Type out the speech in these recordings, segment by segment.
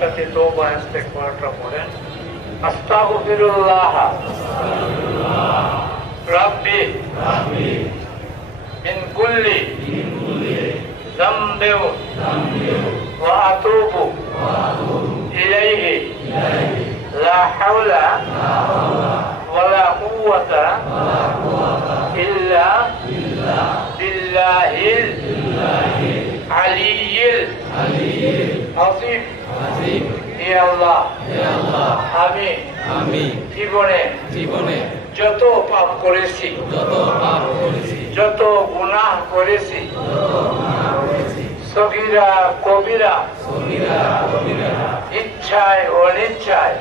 तौबा इस्तिगफार पढ़ें अस्तागफिरुल्लाह रब्बी मिन कुल्ली ज़ंबिन व अतूबु इलैहि ला हौला वला कुव्वता इल्ला बिल्लाहिल अलिय्यिल अज़ीम। হে আল্লাহ, আমি জীবনে যত পাপ করেছি, যত গুনাহ করেছি, সগীরা কবিরা, ইচ্ছায় অনিচ্ছায়,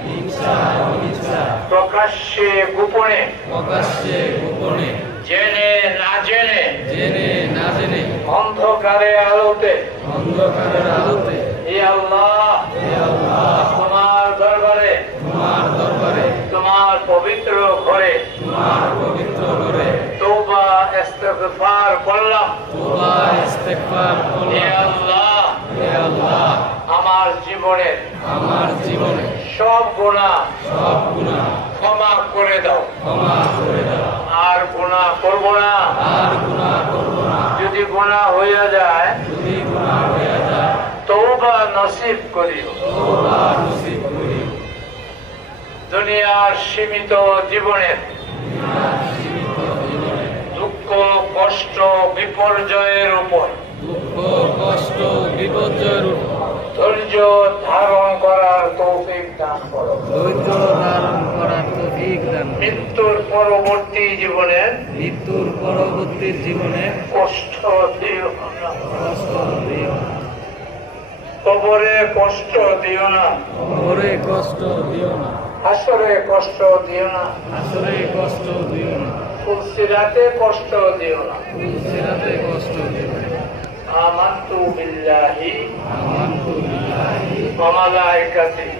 প্রকাশ্যে গোপনে, জেনে না জেনে, অন্ধকারে আলোতে, হে আল্লাহ, তোমার দরবারে, তোমার পবিত্র ঘরে তওবা ইস্তিগফার করলাম। হে আল্লাহ, আমার জীবনের সব গুনাহ ক্ষমা করে দাও, আর গুনাহ করব না। যদি গুনাহ হয়ে যায় তওবা নসিব করিও। দুনিয়ার সীমিত জীবনের দুঃখ কষ্ট বিপর্যয়ের উপর ধৈর্য ধারণ করার তৌফিক দান করো। মৃত্যুর পরবর্তী জীবনে কষ্ট দিও না, কবরে কষ্ট দিও না, হাসরে কষ্ট দিও না, ফুলসিরাতে কষ্ট দিও না। আমানতু বিল্লাহি ওয়া মালাইকাতিহি